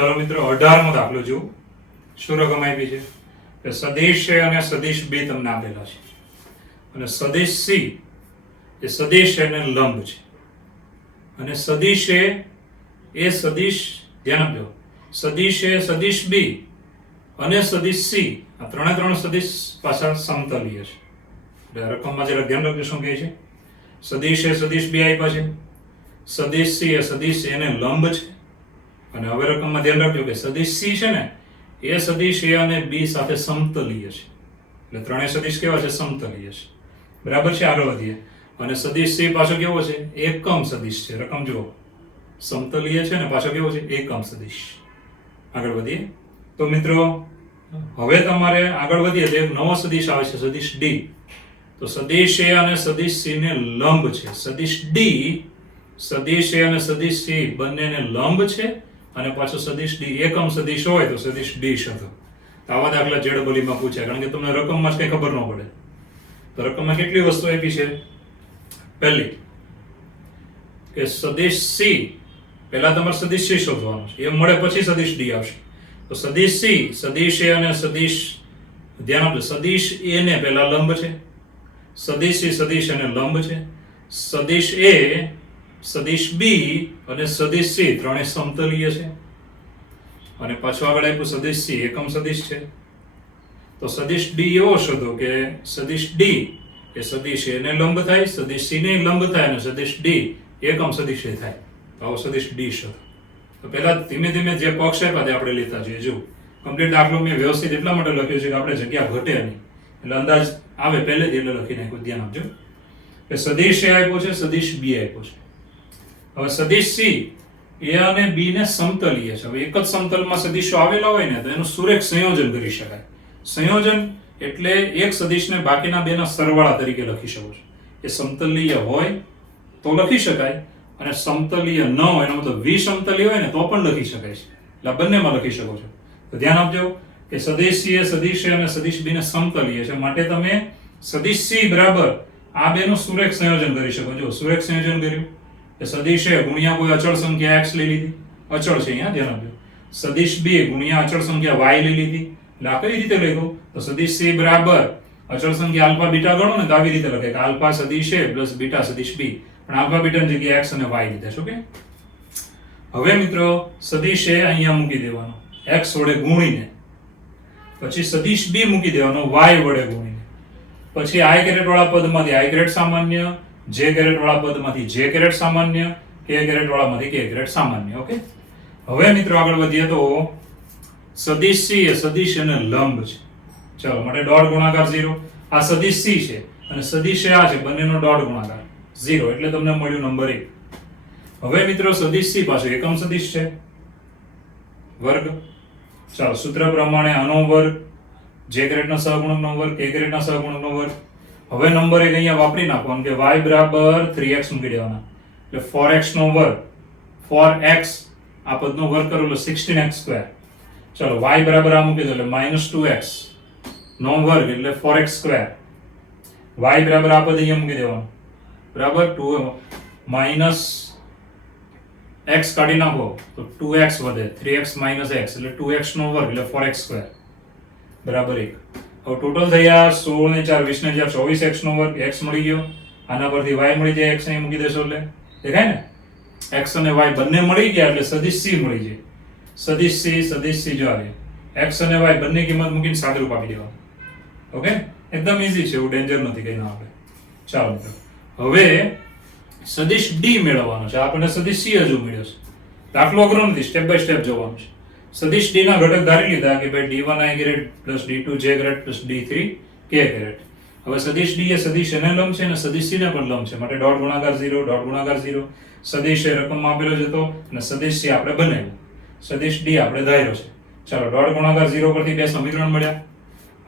ચલો મિત્રો 18મો દાખલો જુઓ. શું રકમ આપી છે કે સદિશ છે અને સદિશ બે તમને આપેલા છે અને સદિશ સી એ સદિશ છે અને લંબ છે અને સદિશ એ સદિશ ધ્યાન આપજો સદિશ એ સદિશ બી અને સદિશ સી આ ત્રણ સદિશ પાછા સમતલીય છે. એટલે રકમમાં જરા ધ્યાન રાખજો શું કહે છે. સદિશ એ સદિશ બી આપ્યા છે, સદિશ સી એ સદિશ એને લંબ છે અને હવે રકમમાં ધ્યાન રાખજો કે સદિશ સી છે ને એ સદિશ એ અને બી સાથે સમતલીય છે. એટલે ત્રણેય સદિશ કેવા છે? સમતલીય છે. બરાબર છે. આગળ વધીએ. અને સદિશ સી પાછો કેવો છે? એકમ સદિશ છે. રકમ જુઓ, સમતલીય છે ને પાછો કેવો છે? એકમ સદિશ. આગળ વધીએ તો મિત્રો હવે તમારે આગળ વધીએ તો એક નવો સદિશ આવે છે, સદિશ ડી. તો સદિશ એ અને સદિશ સી ને લંબ છે. સદિશ ડી સદિશ એ અને સદિશ સી બંનેને લંબ છે અને પાછો સદિશ ડી એકમ સદિશ હોય તો સદિશ ડી શોધો. તો આવા દાખલા જેડબલીમાં પૂછાય, કારણ કે તમને રકમમાં જ કઈ ખબર ન પડે. તો રકમમાં કેટલી વસ્તુ આપી છે? પહેલી કે સદિશ સી, પહેલા તમારે સદિશ સી શોધવાનું છે, એ મળે પછી સદિશ ડી આવશે. તો સદિશ સી, સદિશ એ અને સદિશ, ધ્યાન આપજો, સદિશ એ ને પહેલા લંબ છે, સદિશ સી સદિશ એને લંબ છે, સદિશ એ સદિશ બી અને સદિશ સી ત્રણે સમતલીય છે અને પાછું આગળ આપ્યું સદિશ સી એકમ સદિશ છે. તો સદિશ ડી એવો શોધો કે સદિશ ડી એ સદિશ એને લંબ થાય, સદિશ સી ને લંબ થાય અને સદિશ ડી એકમ સદિશ એ થાય. તો આવો સદિશ ડી શોધો. તો પહેલા ધીમે ધીમે જે પક્ષ આપ્યા તે આપણે લેતા જઈએ. જો કમ્પ્લીટ દાખલો મેં વ્યવસ્થિત એટલા માટે લખ્યું છે કે આપણે જગ્યા ઘટે નહીં, એટલે અંદાજ આવે પહેલેથી એટલે લખી નાખ્યું. ધ્યાન આપજો કે સદિશ એ આપ્યો છે, સદિશ બી આપ્યો છે. હવે સદિશ સી એ અને બી ને સમતલીય છે. હવે એક જ સમતલમાં સદિશો આવેલા હોય ને તો એનું સુરેખ સંયોજન કરી શકાય. સંયોજન એટલે એક સદિશને બાકીના બેના સરવાળા તરીકે લખી શકો છો. એ સમતલીય હોય તો લખી શકાય અને સમતલીય ન હોય એનો મતલબ વિસમતલીય હોય ને તો પણ લખી શકાય છે. એટલે બંનેમાં લખી શકો છો. તો ધ્યાન આપજો કે સદિશ સી એ સદિશ એ અને સદિશ બી ને સમતલીય છે, માટે તમે સદિશ સી બરાબર આ બેનું સુરેખ સંયોજન કરી શકો. જો સુરેખ સંયોજન કર્યું કે સદિશ એ ગુણ્યા કોઈ અચળ સંખ્યા x લઈ લીધી, અચળ છે અહીંયા ધ્યાન આપજો. સદિશ બી ગુણ્યા અચળ સંખ્યા y લઈ લીધી. એટલે આ કઈ રીતે લખ્યું? તો સદિશ સી બરાબર અચળ સંખ્યા આલ્ફા બીટા ગણો ને તો આવી રીતે લખે કે આલ્ફા સદિશ એ પ્લસ બીટા સદિશ બી, પણ આલ્ફા બીટાની જગ્યાએ x અને y લીધા છે. ઓકે. હવે મિત્રો સદિશ એ અહીંયા મૂકી દેવાનો x વડે ગુણીને, પછી સદિશ બી મૂકી દેવાનો y વડે ગુણીને, પછી i કેરેટ વાળા પદમાંથી i કેરેટ સામાન્ય, j કેરેટ વાળા પદમાંથી j કેરેટ સામાન્ય, k કેરેટ વાળામાંથી k કેરેટ સામાન્ય. ઓકે. હવે મિત્રો આગળ વધીએ તો સદિશ સી એ સદિશ એને લંબ છે. ચાલો, માટે ડોટ ગુણાકાર 0. આ સદિશ સી છે અને સદિશ આ છે, બંનેનો ડોટ ગુણાકાર 0 એટલે તમને મળ્યું નંબર 1. હવે મિત્રો સદિશ સી પાછો એકમ સદિશ છે, વર્ગ. ચાલો, સૂત્ર પ્રમાણે આનો વર્ગ, j કેરેટના સહગુણકનો વર્ગ, k કેરેટના સહગુણકનો વર્ગ. હવે નંબર 1 અહીંયા વાપરી નાખવાનો કે y બરાબર 3x મૂકી દેવાના, એટલે 4x નો વર્ગ, 4x આ પદનો વર્ગ કરો એટલે 16x². ચલો, y બરાબર આ મૂકી દો એટલે -2x નો વર્ગ એટલે 4x². y બરાબર આ પદ અહીંયા મૂકી દેવાનું, બરાબર 2 x કાઢી નાખો તો 2x વધે, 3x - x એટલે 2x નો વર્ગ એટલે 4x² બરાબર 1. હવે ટોટલ થયા 16 ને 4 20 ને 4 24x નો વર્ગ, x મળી ગયો. આના પરથી y મળી જાય, x અહીં મૂકી દેશો એટલે દેખાય ને, x અને y બંને મળી ગયા એટલે સદિશ c મળી જાય. સદિશ c જો આવે x અને y બંને કિંમત મૂકીને સાદરૂપ આપી દેવાનું. ઓકે, એકદમ ઈઝી છે, એવું ડેન્જર નથી કઈ ના આપણે. ચાલો મિત્રો, હવે સદિશ ડી મેળવવાનો છે. આપણને સદિશ સી હજુ મળ્યો છે. દાખલો અઘરો નથી, સ્ટેપ બાય સ્ટેપ જોવાનું છે. સદિશ ડી ના ઘટક ધારી લીધા કે ભાઈ d1 i caret plus d2 j caret plus d3 k caret. હવે સદિશ ડી એ સદિશ એને લંબ છે અને સદિશ સી ને પણ લંબ છે, માટે ડોટ ગુણાકાર 0, ડોટ ગુણાકાર 0. સદિશ એ રકમમાં આપેલો જ હતો અને સદિશ સી આપણે બનાવ્યું, સદિશ ડી આપણે ધાર્યો છે. ચાલો, ડોટ ગુણાકાર 0 પરથી બે સમીકરણ મળ્યા.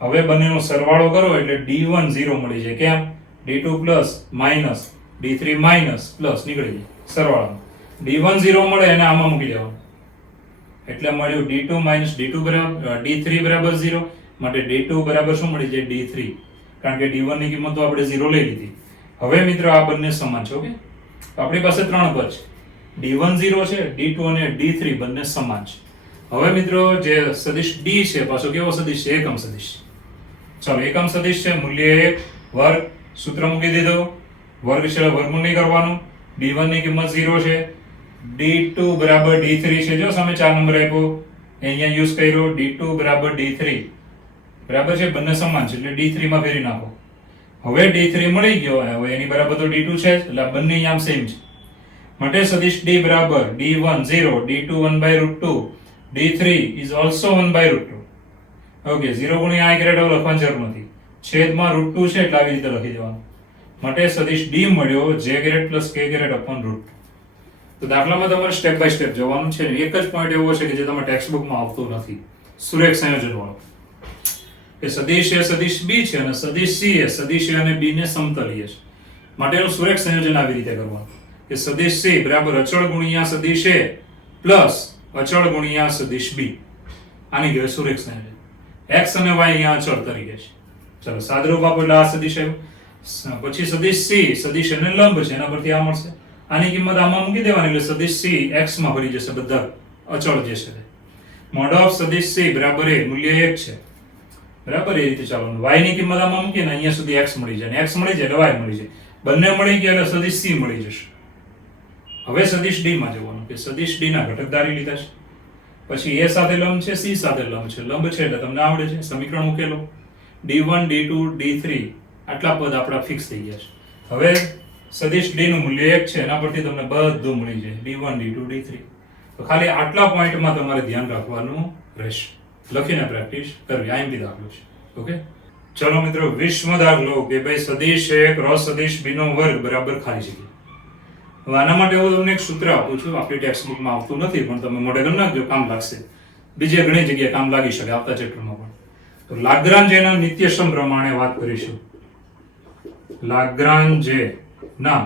હવે બંનેનો સરવાળો કરો એટલે d1 0 મળી જાય. કેમ? d2 plus minus d3 minus plus નીકળી જાય સરવાળામાં. d1 0 મળે એને આમાં મૂકી દેવાનું એટલે મળ્યું d2 - d2 બરાબર d3 બરાબર 0, માટે d2 બરાબર શું મળી જાય? d3, કારણ કે d1 ની કિંમત તો આપણે 0 લઈ લીધી. હવે મિત્રો આ બંને સમાન છે. ઓકે, તો આપણી પાસે ત્રણ પદ છે, d1 0 છે, d2 અને d3 બંને સમાન છે. હવે મિત્રો જે સદિશ ડી છે પાછો કેવો સદિશ છે? એકમ સદિશ. ચાલો એકમ સદિશ છે, મૂલ્ય 1 વર્ગ, સૂત્ર મૂકી દીધું, વર્ગ છે વર્ગમૂળ નહીં કરવાનું, d1 ની કિંમત 0 છે, d2 બરાબર d3 છે, જો સામે 4 નંબર આપ્યો અહીંયા યુઝ કર્યો, d2 બરાબર d3 બરાબર છે, બંને સમાન છે એટલે d3 માં ફેરવી નાખો. હવે d3 મળી ગયો, હવે એની બરાબર તો d2 છે એટલે આ બંને અહીંયા સેમ છે. માટે સદિશ d બરાબર d1 0, d2 1/√2, d3 is also 1/√2. Okay, 0 ગુણ્યા i ગ્રેડ લખવાની જરૂર નથી, છેદમાં √2 છે એટલે આવી રીતે લખી દેવાનું. માટે સદિશ d મળ્યો j grade plus k grade upon √2. તો દાખલામાં તમારે સ્ટેપ બાય સ્ટેપ જવાનું છે. એક જ પોઈન્ટ એવો છે કે જે તમારા ટેક્સ્ટ બુકમાં આવતો નથી, સુરેખ સંયોજન વાળો. કે સદિશ એ સદિશ b છે અને સદિશ c એ સદિશ a અને b ને સમતલીય છે. માટે એનું સુરેખ સંયોજન આવી રીતે કરવાનું કે સદિશ c બરાબર અચળ ગુણ્યા સદિશ a પ્લસ અચળ ગુણ્યા સદિશ b. આની કહેવાય સુરેખ સંયોજન. x અને y અહીંયા અચળ તરીકે છે. ચલો સાદરૂપ આપો એટલે આ સદિશ આવ્યો. પછી સદિશ c સદિશ એને લંબ છે, એના પરથી આ મળશે. આની કિંમત આમાં મૂકી દેવાની એટલે સદિશ c x માં ભરી જશે, બધા અચળ જે છે. મોડ ઓફ સદિશ c બરાબર a, મૂલ્ય 1 છે બરાબર. એ રીતે ચાલો y ની કિંમત આમાં મૂકીને અહીંયા સુધી x મળી જાય, x મળી જાય એટલે y મળી જાય, બંને મળી ગયા એટલે સદિશ c મળી જશે. હવે સદિશ d માં જવાનું કે સદિશ d ના ઘટક ધારી લીધા છે. પછી a સાથે લંબ છે, c સાથે લંબ છે, લંબ છે એટલે તમને આવડે છે, સમીકરણ ઉકેલો. d1 d2 d3 આટલા પદ આપણા ફિક્સ થઈ ગયા છે. હવે સદિશ d નું મૂલ્ય 1 છે, એના પરથી તમને બધું મળી જાય, d1 d2 d3. તો ખાલી આટલા પોઈન્ટમાં તમારે ધ્યાન રાખવાનું રહેશે. લખીને પ્રેક્ટિસ કરવી, આઈએમપી દાખલો છે. ઓકે, ચલો મિત્રો 20મો દાખલો કે ભાઈ સદિશ a ક્રોસ સદિશ b નો વર્ગ બરાબર ખાલી જગ્યા. હવે આના માટે હું તમને એક સૂત્ર આપું છું, આપણી ટેક્સ્ટ બુકમાં આવતું નથી પણ તમે મોઢે કરી નાખજો, કામ લાગશે. બીજે ઘણી જગ્યાએ કામ લાગી શકે આવતા ચેપ્ટરમાં પણ. તો લાગ્રાંજેના નિત્યસમ પ્રમાણે વાત કરીશું. લાગ્રાંજેના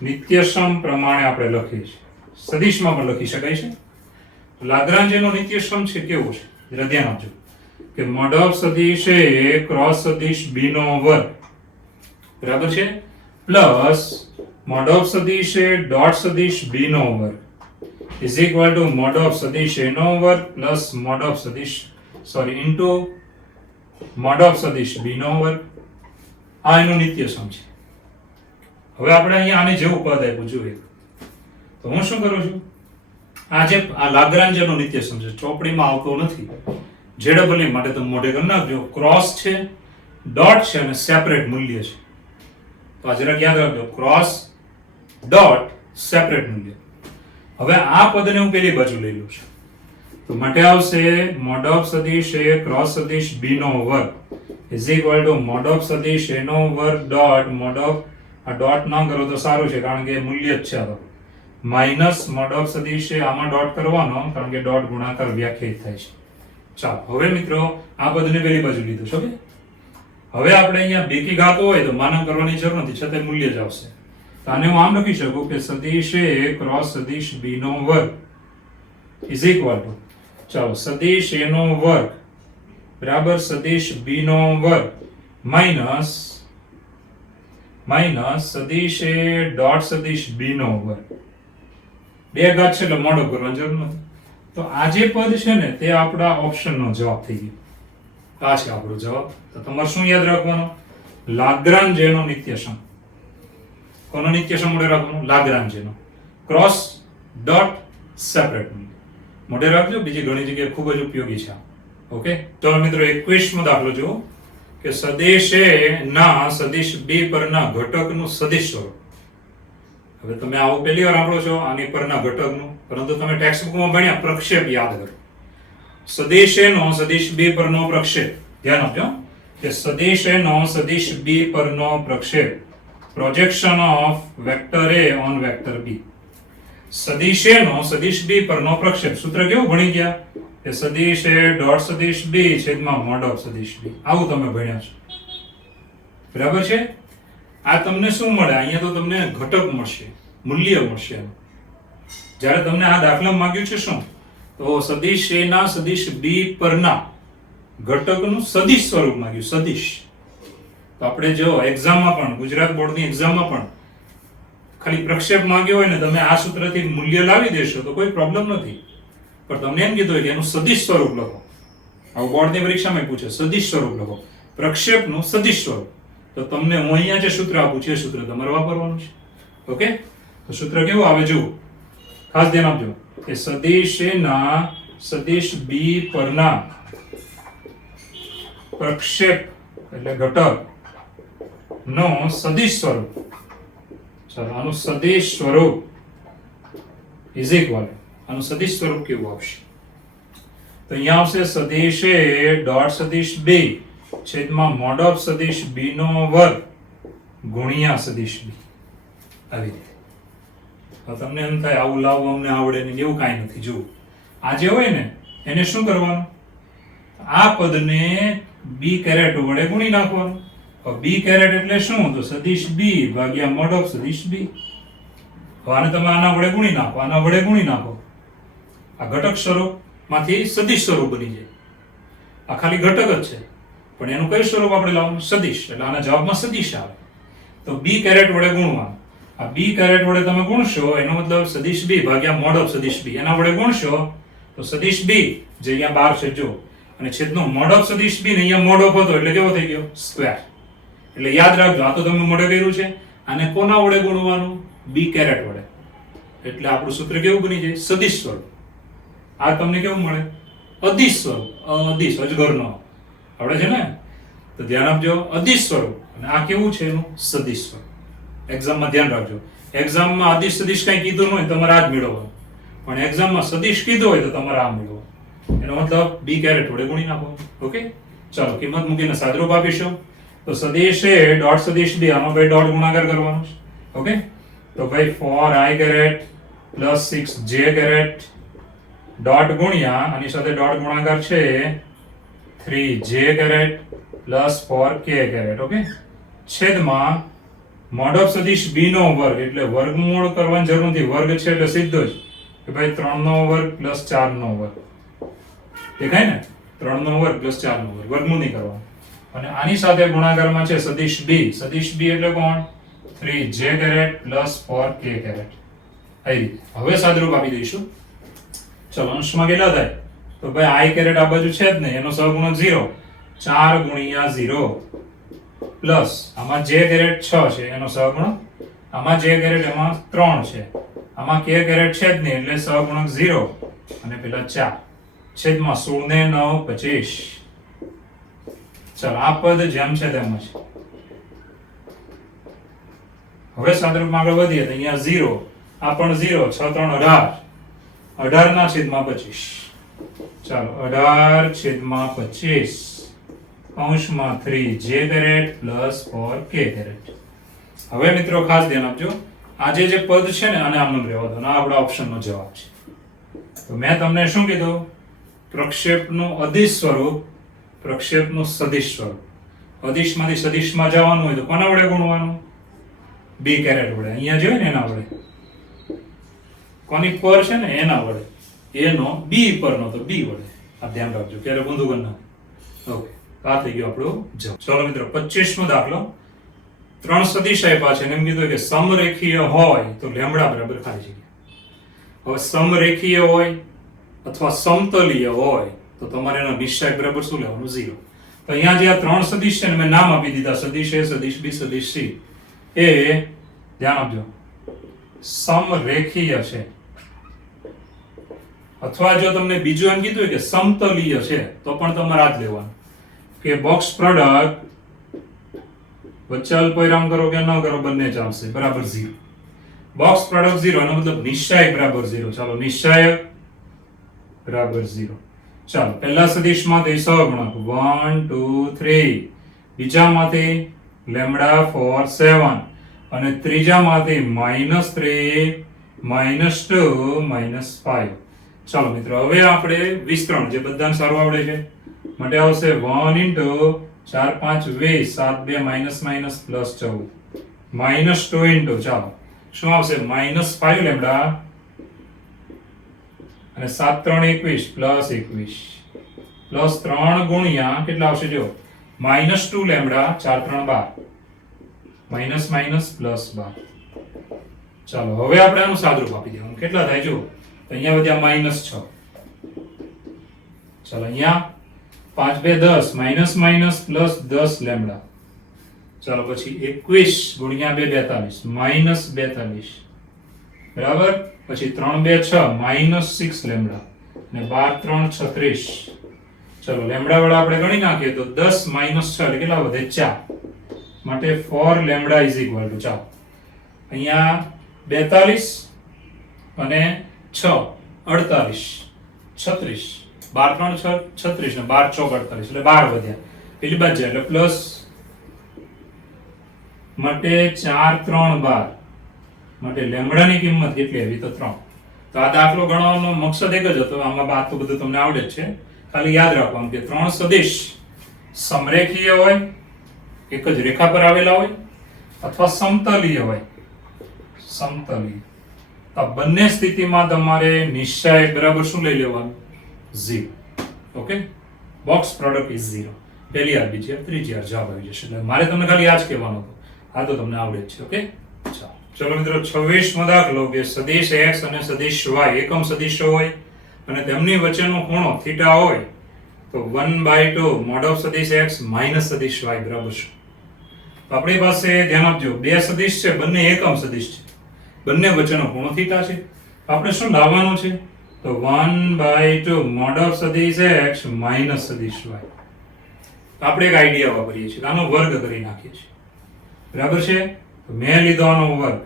નિત્યસમ પ્રમાણે આપણે લખીએ છીએ, સદિશમાં પણ લખી શકાય છે. લાગ્રાંજેનો નિત્યસમ છે કેવો છે જરા ધ્યાન આપજો કે મોડ ઓફ સદિશ a ક્રોસ સદિશ b નો વર્ગ બરાબર છે પ્લસ મોડ ઓફ સદિશ a ડોટ સદિશ b નો વર્ગ is equal to mode of સદિશ a નો વર્ગ પ્લસ મોડ ઓફ સદિશ ઇન્ટુ મોડ ઓફ સદિશ b નો વર્ગ. આ એનું નિત્યસમ છે. હવે આપણે અહીંયા આને જેવું પદ આપ્યું જોઈએ તો હું શું કરું છું, આ લાગ્રાંજનો નિત્યસમ છે, ચોપડીમાં આવતો નથી. જેડબલ માટે તમે મોઢે કરી નાખજો, ક્રોસ છે, ડોટ છે અને સેપરેટ મૂલ્ય છે. તો આ જરાક યાદ રાખજો, ક્રોસ ડોટ સેપરેટ મૂલ્ય. હવે આ પદને હું પેલી બાજુ લઈ લઉં છું તો માટે આવશે મોડ ઓફ સદિશ a ક્રોસ સદિશ b નો વર્ગ is equal to mode of સદિશ a નો વર્ગ ડોટ મોડ ઓફ, આ ડોટ ન કરો તો સારું છે કારણ કે મૂલ્ય જ છે, આ માઇનસ મોડ ઓફ સદિશ a, આમાં ડોટ કરવાનો કારણ કે ડોટ ગુણાકાર વ્યાખ્યાયિત થાય છે. ચાલો હવે મિત્રો આ પદને પેલી બાજુ લીધું છે. હવે આપણે અહીંયા બેકી ઘાત હોય તો માનવ કરવાની જરૂર નથી, છતાં મૂલ્ય જ આવશે. તો આને હું આમ લખી શકું કે સદિશ a ક્રોસ સદિશ b નો વર્ગ ઇઝ ઇક્વલ ટુ, ચાલો સદિશ a નો વર્ગ બરાબર સદિશ b નો વર્ગ માઇનસ સદિશ a ડોટ સદિશ b નો વર્ગ. બે ઘાત છે એટલે મોડો કરવાની જરૂર નથી. તો આ જે પદ છે ને તે આપણા ઓપ્શનનો જવાબ થઈ ગયો. આ છે આપણો જવાબ. તો તમારે શું યાદ રાખવાનું, લાગ્રાંજેનો નિત્યસમ. કોનો નિત્યસમ મોઢે રાખવાનું? લાગ્રાંજેનો. ક્રોસ ડોટ સેપરેટ મોઢે રાખજો, બીજી ઘણી જગ્યાએ ખૂબ જ ઉપયોગી છે. ઓકે, તો મિત્રો 21મો દાખલો જુઓ કે સદિશ a ના સદિશ b પરના ઘટકનું સદિશ સ્વરૂપ. હવે તમે આવો પહેલી વાર સાંભળો છો આની પરના ઘટકનું, પરંતુ તમે ટેક્સ્ટ બુકમાં ભણ્યા પ્રક્ષેપ યાદ કરો. સદિશ a નો સદિશ b પરનો પ્રક્ષેપ, ધ્યાન આપજો કે સદિશ a નો સદિશ b પરનો પ્રક્ષેપ, projection of vector a on vector b. સદિશ a નો સદિશ b પરનો પ્રક્ષેપ, સૂત્ર કેવું ભણી ગયા કે સદિશ a ડોટ સદિશ b છેદમાં મોડ ઓફ સદિશ b. આવું તમે ભણ્યા છો બરાબર છે. આ તમને શું મળે, અહીંયા તો તમને ઘટક મળશે, મૂલ્ય મળશે. જ્યારે તમને આ દાખલામાં માંગ્યું છે શું, તો સદિશ a ના સદિશ b પરના ઘટકનું સદિશ સ્વરૂપ માંગ્યું, સદિશ. તો આપણે જો એક્ઝામમાં પણ, ગુજરાત બોર્ડની એક્ઝામમાં પણ ખાલી પ્રક્ષેપ માંગ્યો હોય ને તમે આ સૂત્રથી મૂલ્ય લાવી દેશો તો કોઈ પ્રોબ્લેમ નથી, પણ તમને એમ કીધું હોય કે એનું સદિશ સ્વરૂપ લખો. આવું બોર્ડની પરીક્ષામાં પૂછે, સદિશ સ્વરૂપ લખો, પ્રક્ષેપનું સદિશ સ્વરૂપ. તો તમને હું અહીંયા જે સૂત્ર આપું છું એ સૂત્ર તમારે વાપરવાનું છે. ઓકે, તો સૂત્ર કેવું આવે જુઓ, ખાસ ધ્યાન આપજો કે સદિશ બી પરના પ્રક્ષેપ એટલે ઘટક નો સદિશ સ્વરૂપ. ચાલો આનું સદિશ સ્વરૂપ ઇઝ ઇક્વલ, આનું સદિશ સ્વરૂપ કેવું આવશે? તો અહીંયા આવશે સદિશ એ ડોટ સદિશ બી છેદમાં મોડ ઓફ સદિશ બી નો વર્ગ ગુણ્યા સદિશ બી. આવી રીતે. હવે તમને એમ થાય આવું લાવવું અમને આવડે ને, એવું કાંઈ નથી. જુઓ આ જે હોય ને એને શું કરવાનું, આ પદને બી કેરેટ વડે ગુણી નાખવાનું. બી કેરેટ એટલે શું? તો સદિશ બી ભાગ્યા મોડ ઓફ સદિશ બી. આને તમે આના વડે ગુણી નાખો, આના વડે ગુણી નાખો, આ ઘટક સ્વરૂપમાંથી સદિશ સ્વરૂપ બની જાય. આ ખાલી ઘટક જ છે, પણ એનું કયું સ્વરૂપ આપણે લાવવાનું? સદિશ. એટલે આના જવાબમાં સદિશ આવે. તો બી કેરેટ વડે ગુણવાનું. આ બી કેરેટ વડે તમે ગુણશો એનો મતલબ સદિશ બી ભાગ્યા મોડ ઓફ સદિશ બી, એના વડે ગુણશો તો સદિશ બી જે અહીંયા 12 છે જો, અને છેદનો મોડ ઓફ સદિશ બી ને અહીંયા મોડ ઓફ હતો એટલે કેવો થઈ ગયો? સ્ક્વેર. એટલે યાદ રાખજો, આ તો તમે મોઢે કર્યું છે. આને કોના વડે ગુણવાનું? બી કેરેટ વડે. એટલે આપણું સૂત્ર કેવું બની જાય? સદિશ સ્વરૂપ. આ તમને કેવું મળે? અદિશ સ્વરૂપ. અદિશ અજગરનો આવડે છે ને, તો ધ્યાન આપજો, અદિશ સ્વરૂપ. અને આ કેવું છે? એનું સદિશ સ્વરૂપ. એક્ઝામમાં ધ્યાન રાખજો, એક્ઝામમાં અદિશ સદિશ કઈ કીધું ન હોય તમારે આ જ મેળવવાનું, પણ એક્ઝામમાં સદિશ કીધું હોય તો તમારે આ મેળવવાનું. એનો મતલબ બી કેરેટ વડે ગુણી નાખો. ઓકે, ચાલો કિંમત મૂકીને સાદરૂપ આપીશું. તો સદિશ એ ડોટ સદિશ બી, આનો ભાઈ ડોટ ગુણાકાર કરવાનો છે. ઓકે, તો ભાઈ 4i caret plus 6j caret dot ગુણ્યા આની સાથે ડોટ ગુણાકાર છે 3j caret plus 4k caret. Okay, છેદમાં મોડ ઓફ સદિશ બી નો વર્ગ, એટલે વર્ગમૂળ કરવાની જરૂર નથી, વર્ગ છે એટલે સીધો જ કે ભાઈ 3 નો વર્ગ પ્લસ 4 નો વર્ગ. દેખાય ને? 3 નો વર્ગ પ્લસ 4 નો વર્ગ, વર્ગમૂળ નહીં કરવાનું. અને આની સાથે ગુણાકારમાં છે સદિશ બી. સદિશ બી એટલે કોણ? 3j caret plus 4k caret. આવી રીતે. હવે સાદરૂપ આપી દઈશું. ચલો અંશમાં કેટલા થાય? તો ભાઈ i કેરેટ આ બાજુ છે જ નહીં, એનો સહગુણક 0, 4 ગુણ્યા 0 પ્લસ આમાં j કેરેટ 6 છે એનો સહગુણક, આમાં j કેરેટ એમાં 3 છે, આમાં k કેરેટ છે જ નહીં એટલે સહગુણક 0 અને પેલા 4 છેદમાં 16 ને 9 25. ચાલો આ પદ જેમ છે તેમ જ. હવે સાદરૂપમાં આગળ વધીએ તો અહીંયા 0, આ પણ 0, 6 3 18, 18 ના છેદમાં 25. ચાલો 18 છેદમાં 25 અંશમાં 3j caret plus 4k caret. હવે મિત્રો ખાસ ધ્યાન આપજો, આ જે પદ છે ને આને આમ રહેવા દો, આ આપણા ઓપ્શનનો જવાબ છે. તો મેં તમને શું કીધું? પ્રક્ષેપનું અદિશ સ્વરૂપ, પ્રક્ષેપનું સદિશ સ્વરૂપ. અદિશમાંથી સદિશમાં જવાનું હોય તો કોના વડે ગુણવાનું? બી કેરેટ વડે. અહીંયા જે હોય ને એના વડે. કોની પર છે ને એના વડે, એનો બી પરનો તો બી વડે. આ ધ્યાન રાખજો, ક્યારે ઊંધું કરી નાખો. ઓકે, આ થઈ ગયો આપણો જવાબ. ચલો મિત્રો 25મો દાખલો. 3 સદિશ આપ્યા છે અને એમ કીધું કે સમરેખીય હોય તો લેમ્બડા બરાબર ખાલી જગ્યા. હવે સમરેખીય હોય અથવા સમતલીય હોય તો તમારે એનો નિશ્ચય બરાબર શું લેવાનું? 0. તો અહીંયા જે આ 3 સદિશ છે ને મેં નામ આપી દીધા, સદિશ એ, સદિશ બી, સદિશ સી. એ ધ્યાન આપજો સમરેખીય છે, અથવા જો તમને બીજું એમ કીધું કે સમતલીય છે તો પણ તમારે આ જ લેવાનું કે બોક્સ પ્રોડક્ટ વચ્ચે અલ્પવિરામ કરો કે ન કરો બંને ચાલશે, બરાબર 0. બોક્સ પ્રોડક્ટ 0 એનો મતલબ નિશ્ચય બરાબર 0. ચાલો નિશ્ચય બરાબર 0. ચાલો પહેલા સદિશમાંથી સહગુણક 1 2 3, બીજામાંથી લેમ્બડા 4 7 અને ત્રીજામાંથી -3 -2 -5. ચાલો મિત્રો હવે આપણે વિસ્તરણ જે બધાને સારું આવડે છે માટે આવશે 1 * 4 5 20 7 2 -14 -2 * ચાલો શું આવશે? -5 લેમ્બડા અને 7 3 21 +21 +3 ગુણ્યા કેટલા આવશે? જો -2 લેમ્બડા 4 3 12 -+ +12. ચાલો હવે આપણે આનું સાદરૂપ આપી દેવાનું. કેટલા થાય જો, તો અહીંયા વધ્યા -6. ચાલો અહીંયા 5 2 10 માઇનસ માઇનસ પ્લસ 10 લેમ્ડા. ચાલો પછી 21 ગુણ્યા 2 42 -42 બરાબર. પછી 3 2 6 -6 લેમ્ડા અને 12 3 36. ચલો લેમ્ડા વાળા આપણે ગણી નાખીએ તો 10 6 એટલે કેટલા વધે 4. માટે 4 લેમ્ડા ઇઝ ઇક્વલ ટુ 4. અહીંયા 42 અને 6 48 36. 12 3 36 ને 12 4 48 એટલે 12 વધ્યા. પેલી બાજુ એટલે પ્લસ માટે 4 3 12 માટે લેમ્ડાની કિંમત કેટલી આવી તો 3. તો આ દાખલો ગણવાનો મકસદ એક જ હતો. આમાં બાદ તો બધું તમને આવડે જ છે. ખાલી યાદ રાખવાનું કે ત્રણ સદિશ સમરેખીય હોય, એક જ રેખા પર આવેલા હોય અથવા સમતલીય હોય. સમતલીય આ બંને સ્થિતિમાં તમારે નિશ્ચય બરાબર શું લઈ લેવાનું? 0. Okay, box product is 0. પહેલી વાર, બીજી વાર, ત્રીજી વાર જવાબ આવી જશે. એટલે મારે તમને ખાલી આ જ કહેવાનું હતું. આ તો તમને આવડે જ છે. ઓકે, ચલો મિત્રો 26મો દાખલો કે સદિશ x અને સદિશ y એકમ સદિશો હોય અને તેમની વચ્ચેનો ખૂણો થીટા હોય તો 1/2 મોડ ઓફ સદિશ x માઇનસ સદિશ y બરાબર શું? તો આપણી પાસે ધ્યાન આપજો, બે સદિશ છે, બંને એકમ સદિશ છે, બંને વચ્ચેનો ખૂણો થીટા છે. આપણે શું લાવવાનું છે? તો 1/2 મોડ ઓફ સદિશ x માઇનસ સદિશ y. આપણે એક આઈડિયા વાપરીએ છીએ, આનો વર્ગ કરી નાખીએ છીએ. બરાબર છે? તો મેં લીધો આનો વર્ગ,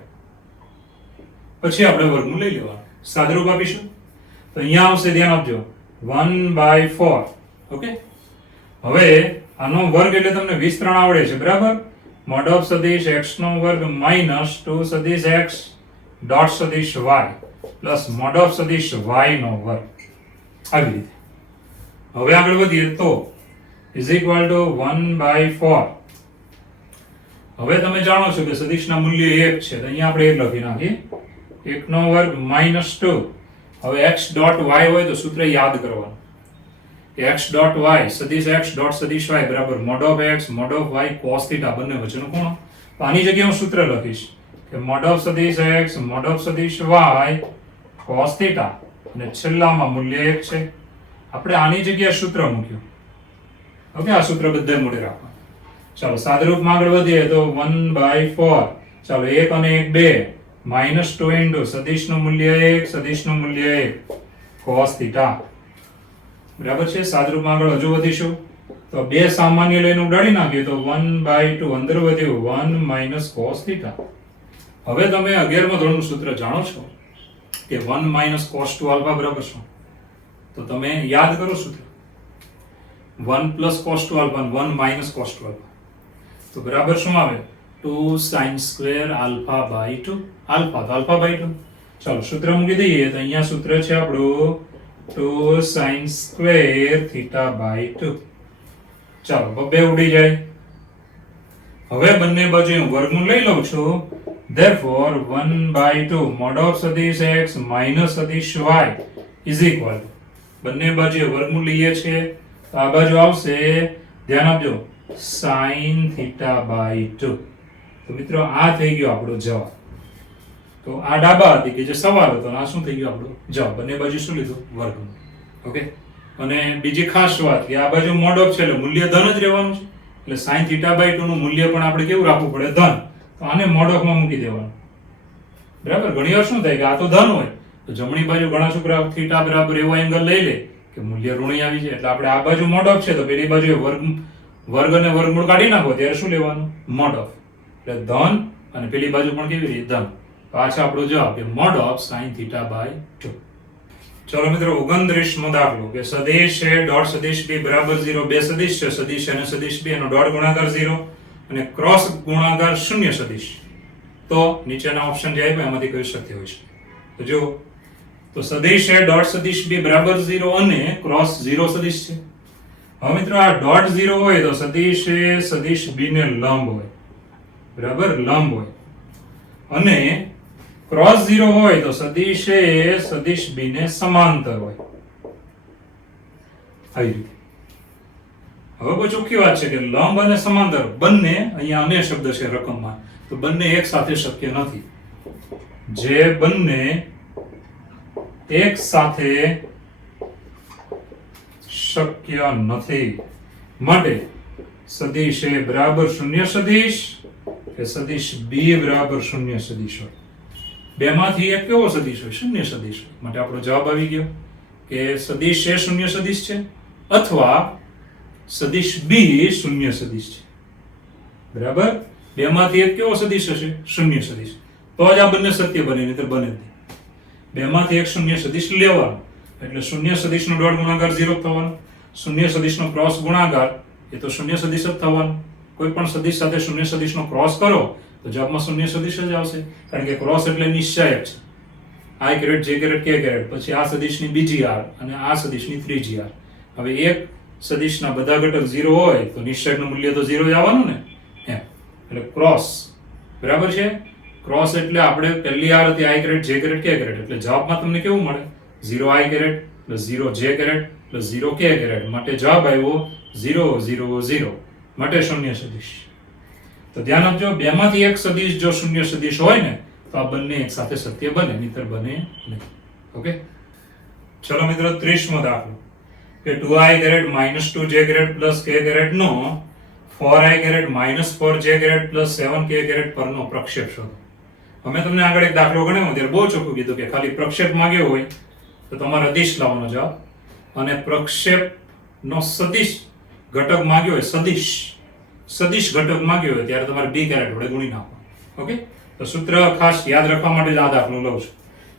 પછી આપણે વર્ગમૂળ લઈ લેવાનું, સાદરૂપ આપીશું. તો અહીંયા આવશે, ધ્યાન આપજો, 1/4. ઓકે, હવે આનો વર્ગ એટલે તમને વિસ્તરણ આવડે છે બરાબર. મોડ ઓફ સદિશ x નો વર્ગ માઇનસ 2 સદિશ x ડોટ સદિશ y પ્લસ મોડ ઓફ સદિશ y નો વર્ગ. આવી રીતે હવે આગળ વધીએ તો ઇઝ ઇક્વલ ટુ 1/4. હવે તમે જાણો છો કે સદિશના મૂલ્ય 1 છે, તો અહીંયા આપણે 1 લખી નાખીએ. 1 નો વર્ગ -2. હવે x ડોટ y હોય તો સૂત્ર યાદ કરવાનું કે x ડોટ y સદિશ x ડોટ સદિશ y બરાબર mode of x mode of y cos θ બંને વચ્ચેનો ખૂણો. તો આની જગ્યાએ હું સૂત્ર લખીશ કે મોડ ઓફ સદિશ x મોડ ઓફ સદિશ y cos θ અને છેલ્લામાં મૂલ્ય 1 છે. આપણે આની જગ્યાએ સૂત્ર મૂક્યું. ઓકે, આ સૂત્ર બધે મૂળે રાખવાનું. ચાલો સાદરૂપમાં આગળ વધીએ તો 1/4. ચાલો 1 અને 1 2 -2 ઇન્ટુ સદિશનું મૂલ્ય 1 સદિશનું મૂલ્ય 1 cos θ. બરાબર છે? સાદરૂપમાં આગળ હજુ વધીશું તો બે સામાન્ય લઈને ઉડાડી નાખીએ તો 1/2 અંદર વધ્યું 1 - cos θ. હવે તમે 11મા ધોરણનું સૂત્ર જાણો છો કે 1 - cos 2 આલ્ફા બરાબર શું? તો તમે યાદ કરો સૂત્ર 1 + cos 2 આલ્ફા 1 - cos 2 આલ્ફા. તો બરાબર શું આવે? 2 sin² α/2 આલ્ફા. તો α/2. ચાલો સૂત્ર મૂકી દઈએ તો અહીંયા સૂત્ર છે આપણું 2 sin² θ/2. ચાલો બે ઉડી જાય. હવે બંને બાજુ હું વર્ગમૂળ લઈ લઉં છું. therefore 1/2 મોડ ઓફ સદિશ x માઇનસ સદિશ y ઇઝ ઇક્વલ ટુ બંને બાજુ વર્ગમૂળ લઈએ છીએ તો આ બાજુ આવશે, ધ્યાન આપજો, sin θ/2. તો મિત્રો આ થઈ ગયો આપણો જવાબ. તો આ ડાબા હતી કે જે સવાલ હતો, આ શું થઈ ગયું આપણો જવાબ. બંને બાજુ શું લીધું? વર્ગમૂળ. ઓકે, અને બીજી ખાસ વાત કે આ બાજુ મોડ ઓફ છે એટલે મૂલ્ય ધન જ રહેવાનું છે. એટલે sin θ/2 નું મૂલ્ય પણ આપણે કેવું રાખવું પડે? ધન. તો આને મોડ ઓફ માં મૂકી દેવાનું. બરાબર. ઘણી વાર શું થાય કે આ તો ધન હોય તો જમણી બાજુ ઘણા છોકરા θ બરાબર એવો એંગલ લઈ લે કે મૂલ્ય ઋણી આવી જાય. એટલે આપણે આ બાજુ મોડ ઓફ છે તો પેલી બાજુ વર્ગ અને વર્ગમૂળ કાઢી નાખો ત્યારે શું લેવાનું? Mode of. એટલે ધન અને પેલી બાજુ પણ કેવી રીતે? ધન. પાછા આપણો જવાબ કે મોડ ઓફ sin θ/2. ચલો મિત્રો 29મો દાખલો કે સદિશ a ડોટ સદિશ b બરાબર 0. બે સદિશ છે, સદિશ a અને સદિશ b એનો ડોટ ગુણાકાર 0 અને ક્રોસ ગુણાકાર શૂન્ય સદિશ. તો નીચેના ઓપ્શન જે આપ્યા એમાંથી કયું સત્ય હોય છે? તો જો, તો સદિશ a ડોટ સદિશ b બરાબર 0 અને ક્રોસ 0 સદિશ છે. હવે મિત્રો આ ડોટ 0 હોય તો સદિશ a સદિશ b ને લંબ હોય. બરાબર, લંબ હોય. અને ક્રોસ 0 હોય તો સદિશ a સદિશ b ને સમાંતર હોય. આવી રીતે. હવે બહુ ચોખ્ખી વાત છે કે લંબ અને સમાંતર બંને, અહીંયા અને શબ્દ છે રકમમાં, તો બંને એક સાથે શક્ય નથી. જે બંને એક સાથે શક્ય નથી. માટે સદિશ A બરાબર શૂન્ય સદિશ કે સદિશ B બરાબર શૂન્ય સદિશ હોય. બેમાંથી એક કેવો સદિશ હોય? શૂન્ય સદિશ હોય. માટે આપણો જવાબ આવી ગયો કે સદિશ A શૂન્ય સદિશ છે અથવા સદિશ B શૂન્ય સદિશ છે. બરાબર? બેમાંથી એક કેવો સદિશ હશે? શૂન્ય સદિશ. તો જ આ બંને સત્ય બને, નહીંતર બને જ નહીં. બેમાંથી એક શૂન્ય સદિશ લેવાનો એટલે શૂન્ય સદિશનો ડોટ ગુણાકાર 0 થવાનો. શૂન્ય સદિશનો ક્રોસ ગુણાકાર એ તો શૂન્ય સદિશ જ થવાનો. કોઈ પણ સદિશ સાથે શૂન્ય સદિશનો ક્રોસ કરો તો જવાબમાં શૂન્ય સદિશ જ આવશે, કારણ કે ક્રોસ એટલે નિશ્ચયક છે. I caret J caret K caret, પછી આ સદિશની બીજી આર અને આ સદિશની ત્રીજી આર. હવે એક સદિશના બધા ઘટક 0 હોય તો નિશ્ચયકનું મૂલ્ય તો 0 જ આવવાનું ને. એમ એટલે ક્રોસ બરાબર છે. ક્રોસ એટલે આપણે પહેલી આર હતી I caret J caret K caret, એટલે જવાબમાં તમને કેવું મળે? 0 I caret plus 0 J caret plus 0 K caret. માટે જવાબ આવ્યો 0 0 0. માટે શૂન્ય સદિશ. તો ધ્યાન આપજો, બેમાંથી એક સદિશ જો શૂન્ય સદિશ હોય ને તો આ બંને એક સાથે સત્ય બને, નહીંતર બને નહીં. ઓકે, ચલો મિત્રો 30મો દાખલો કે 2I caret minus 2J caret plus K caret નો 4I caret minus 4J caret plus 7K caret પરનો પ્રક્ષેપ શોધો. અમે તમને આગળ એક દાખલો ગણ્યો ત્યારે બહુ ચોખ્ખું કીધું કે ખાલી પ્રક્ષેપ માંગ્યો હોય તો તમારે અદિશ લાવવાનો જવાબ, અને પ્રક્ષેપનો સદિશ ઘટક માંગ્યો હોય, સદિશ ઘટક માંગ્યો હોય ત્યારે તમારે B કેરેટ વડે ગુણી નાખવાનો. ઓકે, તો સૂત્ર ખાસ યાદ રાખવા માટે જ આ દાખલો લઉં છું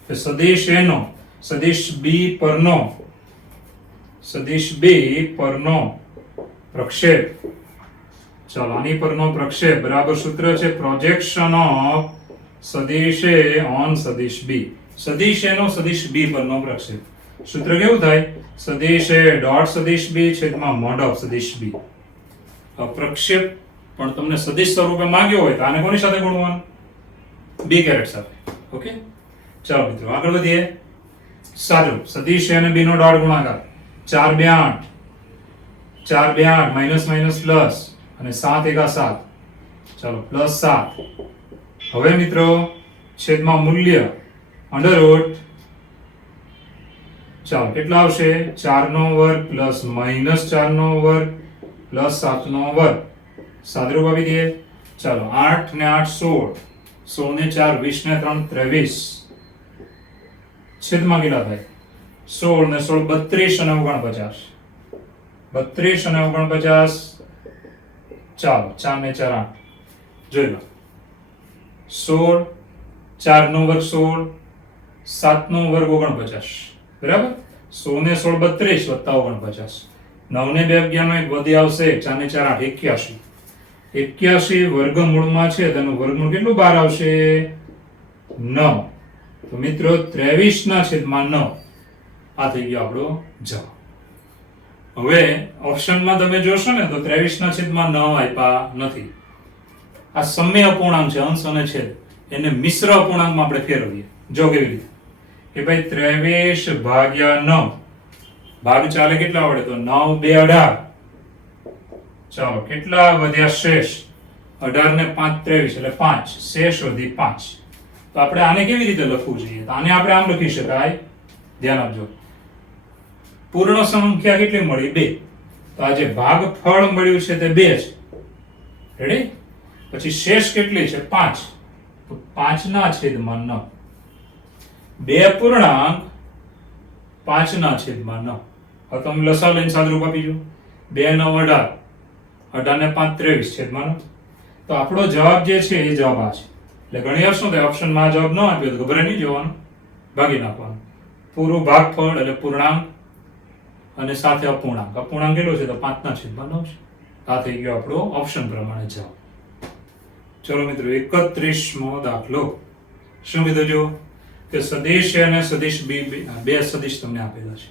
કે સદિશ A નો સદિશ B પરનો પ્રક્ષેપ, ચાલો આની પરનો પ્રક્ષેપ બરાબર સૂત્ર છે પ્રોજેક્શન ઓફ સદિશ A ઓન સદિશ B. સદિશ A નો સદિશ B પરનો પ્રક્ષેપ. સૂત્ર કેવું થાય? સદિશ A ડોટ સદિશ B છેદમાં મોડ ઓફ સદિશ B. પ્રક્ષેપ પણ તમને સદિશ સ્વરૂપે માંગ્યો હોય તો આને કોની સાથે ગુણવાનું? B કેરેટ સાથે. ઓકે, ચાલો મિત્રો આગળ વધીએ. સારું, સદિશ A અને B નો ડોટ ગુણાકાર 4 2 8, 4 2 8 માઇનસ માઇનસ પ્લસ અને 7 1 7. ચાલો પ્લસ 7. હવે મિત્રો છેદમાં મૂલ્ય અંડરરૂટ, ચાલો કેટલા આવશે? 4 નો વર્ગ પ્લસ માઇનસ 4 નો વર્ગ પ્લસ 7 નો વર્ગ. સાદરૂપ આપી દઈએ. ચાલો 8 ને 8 16, 16 ને 4 20 ને 3 23. છેદમાં કેટલા થાય? 16 ને 16 32 અને 49. 32 અને 49. ચાલો 4 ને 4 8. જોઈ લો 16, 4 નો વર્ગ 16, 7 નો વર્ગ 49. બરાબર? 16 ને 16 32 વત્તા 49. 9 ને 2 11 નો એક વધી આવશે. 4 ને 4 8 81. 81 વર્ગમૂળમાં છે તેનું વર્ગમૂળ કેટલું બહાર આવશે? 9. તો મિત્રો 23 ના છેદમાં 9. આ થઈ ગયો આપણો જવાબ. હવે ઓપ્શનમાં તમે જોશો ને તો 23 ના છેદમાં 9 આપ્યા નથી. આ સમય અપૂર્ણાંક છે, અંશ અને છેદ, એને મિશ્ર અપૂર્ણાંકમાં આપણે ફેરવીએ. જો કેવી રીતે કે ભાઈ 23 ભાગ્યા 9, ભાગ ચાલે કેટલા વડે? તો 9 2 18. ચાલો કેટલા વધ્યા શેષ? 18 ને 5 23 એટલે 5. શેષ વધી 5. તો આપણે આને કેવી રીતે લખવું જોઈએ? તો આને આપણે આમ લખી શકાય. ધ્યાન આપજો, પૂર્ણ સંખ્યા કેટલી મળી? 2. તો આ જે ભાગફળ મળ્યું છે તે 2 છે. રેડી? પછી શેષ કેટલી છે? 5. તો 5 ના છેદમાં 9. 2 પૂર્ણાંક 5 ના છેદમાં 9. હવે તમે લસાઅ લઈને સાદરૂપ આપીજો. 2 9 18, 18 ને 5 23 છેદમાં 9. તો આપણો જવાબ જે છે એ જવાબ આ છે. એટલે ઘણી વાર શું થાય, ઓપ્શનમાં આ જવાબ ન આપ્યો તો ગભરાઈ નહીં જવાનું, ભાગી નાખવાનું. પૂરું ભાગફળ એટલે પૂર્ણાંક અને સાથે અપૂર્ણાંક. અપૂર્ણાંક કેટલો છે? તો 5 ના છેદમાં 9 છે. આ થઈ ગયો આપણો ઓપ્શન પ્રમાણે જવાબ. ચલો મિત્રો 31મો દાખલો. શું કીધું? જો કે સદિશ A અને સદિશ B, બે સદિશ તમને આપેલા છે.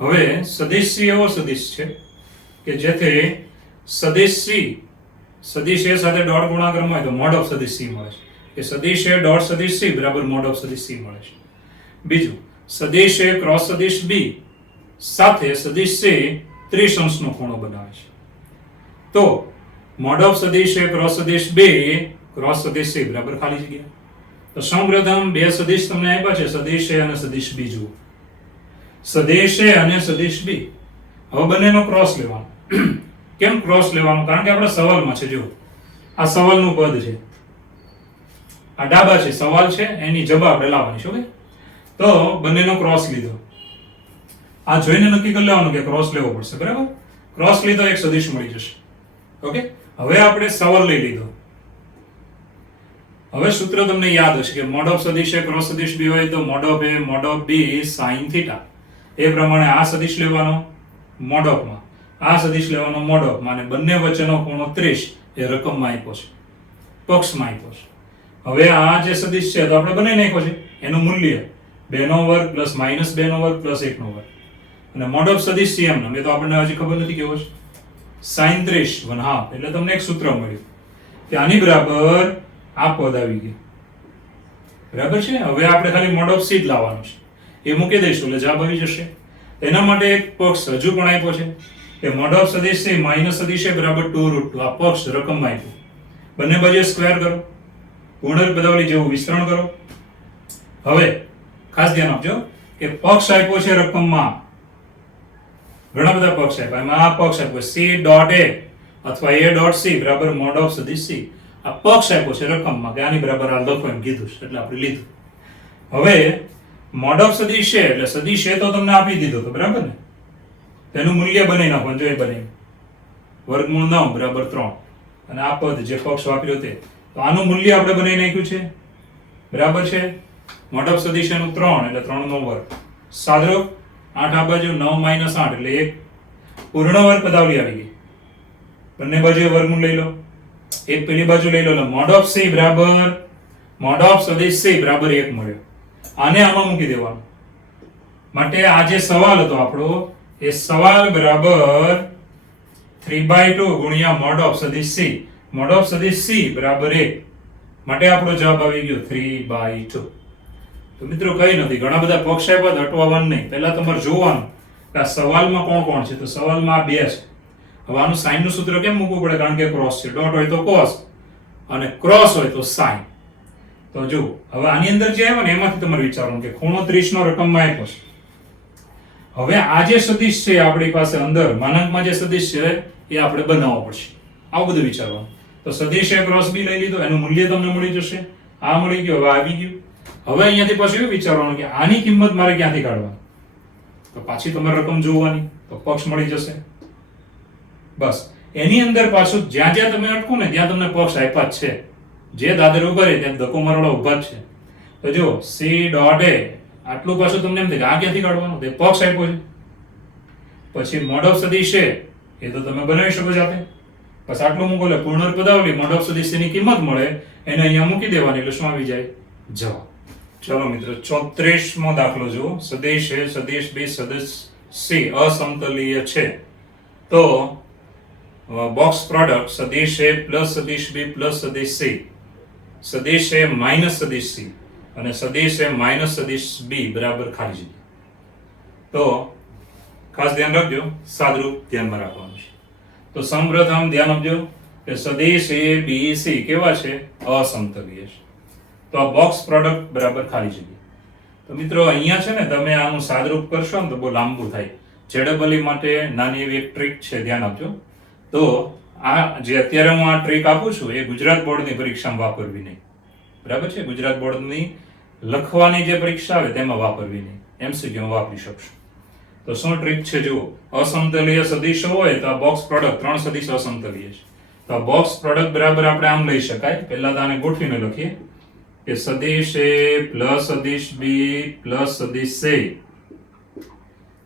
હવે સદિશ C એવો સદિશ છે કે જેથી સદિશ C સદિશ A સાથે ડોટ ગુણાકારમાં હોય તો મોડ ઓફ સદિશ C મળે છે. કે સદિશ A ડોટ સદિશ C બરાબર મોડ ઓફ સદિશ C મળે છે. બીજું, સદિશ A ક્રોસ સદિશ B સાથે સદિશ C ત્રિશંશનો ખૂણો બનાવે છે. તો મોડ ઓફ સદિશ A ક્રોસ સદિશ B ક્રોસ સદિશ C બરાબર ખાલી જગ્યા. તો સૌપ્રથમ બે સદિશ તમને આપ્યા છે, સદિશ A અને સદિશ B જુઓ. સદિશ A અને સદિશ B. હવે બંનેનો ક્રોસ લેવાનો. કેમ ક્રોસ લેવાનો? કારણ કે આપણે સવાલમાં છે. જો આ સવાલનું પદ છે, આ ડાબા છે, સવાલ છે, એની જવાબ આપણે લાવવાની છે. ઓકે, તો બંનેનો ક્રોસ લીધો. આ જોઈને નક્કી કરી લેવાનું કે ક્રોસ લેવો પડશે. બરાબર, ક્રોસ લીધો, એક સદિશ મળી જશે. ઓકે, હવે આપણે સવાલ લઈ લીધો. હવે સૂત્ર તમને યાદ હશે કે મોડ ઓફ સદિશ A ક્રોસ સદિશ B હોય તો mode of A mode of B sin θ. એ પ્રમાણે આ સદિશ લેવાનો મોડ ઓફમાં, આ સદિશ લેવાનો મોડ ઓફમાં, અને બંને વચ્ચેનો ખૂણો 30 એ રકમમાં આપ્યો છે, પક્ષમાં આપ્યો છે. હવે આ જે સદિશ છે તો આપણે બનાવી નાખ્યો છે, એનું મૂલ્ય 2 નો વર્ગ પ્લસ -2 નો વર્ગ પ્લસ 1 નો વર્ગ. અને મોડ ઓફ સદિશ C એમ, એ તો આપણને હજી ખબર નથી કેવો છે, sin 30 1/2. એટલે તમને એક સૂત્ર મળ્યું કે આની બરાબર આ પદ આવી ગયું. બરાબર છે. હવે આપણે ખાલી મોડ ઓફ C જ લાવવાનું છે, એ મૂકી દઈશું એટલે જવાબ આવી જશે. એના માટે એક પક્ષ હજુ પણ આપ્યો છે કે મોડ ઓફ સદિશ C માઇનસ સદિશ A બરાબર 2√2. આ પક્ષ રકમમાં આપ્યું. બંને બાજુએ સ્ક્વેર કરો, પૂર્ણાંક પદાવલી જેવું વિસ્તરણ કરો. હવે ખાસ ધ્યાન આપજો કે પક્ષ આપ્યો છે રકમમાં, ઘણા બધા પક્ષ આપ્યા, એમાં આ પક્ષ આપ્યો C ડોટ A અથવા A ડોટ C બરાબર મોડ ઓફ સદિશ C. આ પક્ષ આપ્યો છે રકમમાં કે આની બરાબર આ લખો એમ કીધું છે, એટલે આપણે લીધું. હવે મોડ ઓફ સદિશ A એટલે સદિશ A તો તમને આપી દીધો તો બરાબર ને, તેનું મૂલ્ય બનાવી નાખવાનું. જો એ બનાવી વર્ગમૂળ 9 બરાબર 3, અને આ પદ જે પક્ષ વાપર્યો તે, તો આનું મૂલ્ય આપણે બનાવી નાખ્યું છે. બરાબર છે. મોડ ઓફ સદિશ A નું 3 એટલે 3 નો વર્ગ, સાદરૂપ 8 આ બાજુ 9 - 8 એટલે એક પૂર્ણ વર્ગ પદાવલી આવી ગઈ. બંને બાજુએ વર્ગમૂળ લઈ લો, એક પેલી બાજુ લઈ લો, એટલે મોડ ઓફ C બરાબર મોડ ઓફ સદિશ C બરાબર 1 મળ્યો. આને આમાં મૂકી દેવાનું. માટે આ જે સવાલ હતો આપણો, એ સવાલ બરાબર 3/2 ગુણ્યા મોડ ઓફ સદિશ C. મોડ ઓફ સદિશ C બરાબર 1. માટે આપણો જવાબ આવી ગયો 3/2. તો મિત્રો કઈ નથી, ઘણા બધા પક્ષ આપ્યા તો અટવાવાનું નહીં. પહેલા તમારે જોવાનું કે આ સવાલમાં કોણ કોણ છે. તો સવાલમાં આ બે છે. હવે આનું સાઇન નું સૂત્ર કેમ મૂકવું પડે? કારણ કે ક્રોસ છે. ડોટ હોય તો કોસ અને ક્રોસ હોય તો સાઇન. તો જો હવે આની અંદર જે આવ્યો ને એમાંથી તમારે વિચારવાનું કે ખૂણો 30 નો રકમમાં આપ્યો છે. હવે આ જે સદિશ છે આપણી પાસે અંદર માનાંકમાં જે સદિશ છે એ આપણે બનાવવો પડશે. આવું બધું વિચારવાનું. તો સદિશ A ક્રોસ B લઈ લીધો, એનું મૂલ્ય તમને મળી જશે. આ મળી ગયું, હવે આવી ગયું. હવે અહીંયાથી પાછું એવું વિચારવાનું કે આની કિંમત મારે ક્યાંથી કાઢવાની? તો પાછી તમારે રકમ જોવાની, તો પક્ષ મળી જશે. બસ એની અંદર પાછું જ્યાં જ્યાં તમે અટકો ને ત્યાં તમને પક્ષ આપ્યા જ છે. જે દાદર ઉભા રહે ત્યાં ધક્કો મારવાળા ઉભા જ છે. તો જો C ડોટ A આટલું પાછું તમને એમ થાય કે આ ક્યાંથી કાઢવાનું? તે પક્ષ આપ્યો છે. પછી મોડ ઓફ સદિશ A એ તો તમે બનાવી શકો જાતે. બસ આટલું મૂકો એટલે પૂર્ણાંક પદાવલી મોડ ઓફ સદિશ C ની કિંમત મળે, એને અહીંયા મૂકી દેવાની એટલે શું આવી જાય? જવાબ. ચલો મિત્રો 34મો દાખલો જુઓ. સદિશ A સદિશ B સદિશ C અસમતલીય છે તો બોક્સ પ્રોડક્ટ સદિશ A પ્લસ સદિશ B પ્લસ સદિશ C, સદિશ A માઇનસ સદિશ C અને સદિશ A માઇનસ સદિશ B બરાબર ખાલી જગ્યા. તો ખાસ ધ્યાન રાખજો, સાદરૂપ ધ્યાનમાં રાખવાનું છે. તો સૌપ્રથમ ધ્યાન આપજો કે સદિશ A B C કેવા છે? અસમતલીય છે. તો આ બોક્સ પ્રોડક્ટ બરાબર ખાલી જગ્યા. તો મિત્રો અહીંયા છે ને, તમે આનું સાદરૂપ કરશો ને તો બહુ લાંબુ થાય. જેડબલી માટે નાની એવી એક ટ્રીક છે, ધ્યાન આપજો. તો આ જે અત્યારે હું આ ટ્રીક આપું છું એ ગુજરાત બોર્ડની પરીક્ષામાં વાપરવી નહીં. બરાબર છે? ગુજરાત બોર્ડની લખવાની જે પરીક્ષા આવે તેમાં વાપરવી નહીં, MCQ માં વાપરી શકશો. તો શું ટ્રીક છે જુઓ. અસમતલીય સદિશો હોય તો આ બોક્સ પ્રોડક્ટ 3 સદિશ અસમતલીય છે. તો આ બોક્સ પ્રોડક્ટ બરાબર આપણે આમ લઈ શકાય. પહેલા તો આને ગોઠવીને લખીએ કે સદિશ A પ્લસ સદિશ B પ્લસ સદિશ C.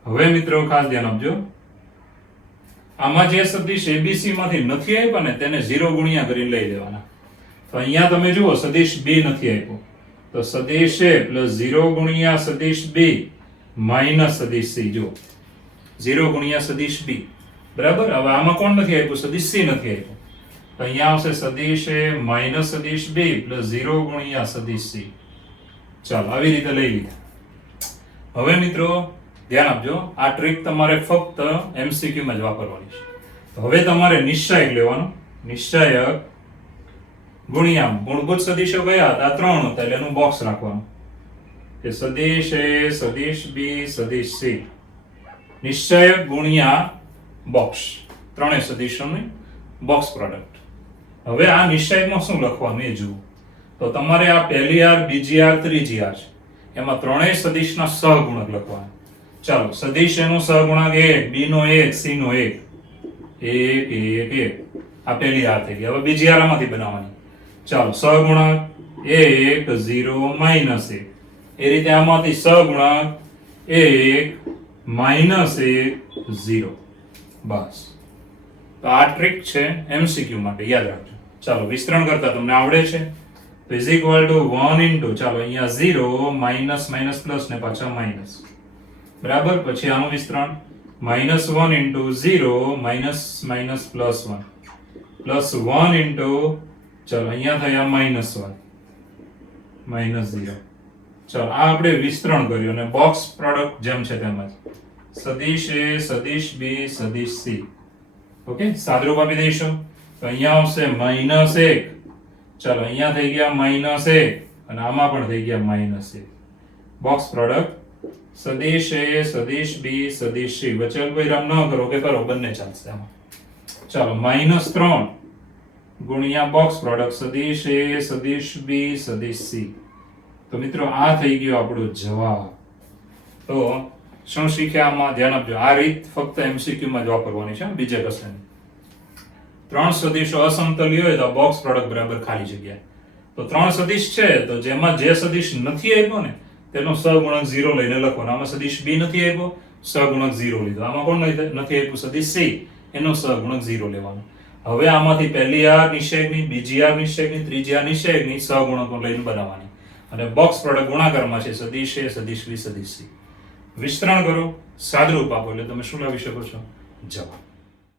હવે મિત્રો ખાસ ધ્યાન આપજો, આમાં જે સદિશ ABC માંથી નથી આપ્યા ને તેને 0 ગુણ્યા કરીને લઈ લેવાના. તો અહીંયા તમે જુઓ સદિશ B નથી આપ્યો, તો સદિશ A પ્લસ 0 ગુણ્યા સદિશ B માઇનસ સદિશ C. જો 0 ગુણ્યા સદિશ B બરાબર. હવે આમાં કોણ નથી આપ્યું? સદિશ C નથી આપ્યું. તો અહીંયા આવશે સદિશ A માઇનસ સદિશ B પ્લસ 0 ગુણ્યા સદિશ C. ચાલો આવી રીતે લઈ લીધા. હવે મિત્રો ધ્યાન આપજો, આ ટ્રીક તમારે ફક્ત MCQ માં જ વાપરવાની છે. તો હવે તમારે નિશ્ચાયક લેવાનો. નિશ્ચાયક ગુણ્યા મૂળભૂત સદિશો કયા હતા? 3 હતા, એટલે એનું બોક્સ રાખવાનું કે સદિશ A સદિશ B સદિશ C નિશ્ચયક ગુણ્યા બોક્સ, ત્રણેય સદિશોની બોક્સ પ્રોડક્ટ. હવે આ નિશ્ચયકમાં શું લખવાનું એ જુઓ. તો તમારે આ પહેલી આર, બીજી આર, ત્રીજી આર છે, એમાં ત્રણેય સદિશના સહગુણક લખવાના. ચાલો, સદિશ એનો સહગુણક 1, B નો 1, C નો 1, 1 1 1. આ પહેલી આર થઈ ગઈ. હવે બીજી આર આમાંથી બનાવવાની. ચાલો, સહગુણક 1 0 -1, એ રીતે આમાંથી સહગુણક 1 -1 0. બસ. તો આ ટ્રીક છે MCQ માટે, યાદ રાખજો. ચાલો, વિસ્તરણ કરતા તમને આવડે છે તો ઇઝ ઇક્વલ ટુ 1 ઇન્ટુ, ચાલો અહીંયા 0 માઇનસ માઇનસ પ્લસ ને પાછા માઇનસ, બરાબર. પછી આનું વિસ્તરણ -1 into 0 minus minus plus 1 plus 1 into, ચાલો અહીંયા થયા -1 -0. ચાલો, આ આપણે વિસ્તરણ કર્યું અને બોક્સ પ્રોડક્ટ જેમ છે તેમ જ સદિશ A સદિશ B સદિશ C. ઓકે, સાદરૂપ આપી દઈશું તો અહીંયા આવશે -1, ચાલો અહીંયા થઈ ગયા -1 અને આમાં પણ થઈ ગયા -1. બોક્સ પ્રોડક્ટ સદિશ A સદિશ B સદિશ C. વચ્ચે અલ્પવિરામ ન કરો કે કરો, બંને ચાલશે આમાં. ચાલો, -3 ગુણ્યા બોક્સ પ્રોડક્ટ સદિશ A સદિશ B સદિશ C. તો મિત્રો આ થઈ ગયો આપણો જવાબ. તો શું શીખ્યા આમાં? ધ્યાન આપજો. આ રીત ફક્ત MCQ માં જ વાપરવાની છે, બીજે કશે નહીં. ત્રણ સદિશો અસમતલી હોય તો બોક્સ પ્રોડક્ટ બરાબર ખાલી જગ્યા. તો ત્રણ સદિશ છે તો જેમાં જે સદિશ નથી આપ્યો ને તેનો સહગુણક 0 લઈને લખવાનો. આમાં સદિશ B નથી આપ્યો, સહગુણક 0 લીધો. આમાં કોણ નથી આપ્યું? સદિશ C, એનો સહગુણક 0 લેવાનો. હવે આમાંથી પહેલી આર નિશ્ચયકની, બીજી આર નિશ્ચયકની, ત્રીજી આર નિશ્ચયકની સહગુણકો લઈને બનાવવાની. અને બોક્સ પ્રોડક્ટ ગુણાકારમાં છે સદિશ A સદિશ B સદિશ C. વિસ્તરણ કરો, સાદરૂપ આપો એટલે તમે શું લાવી શકો છો? જવાબ.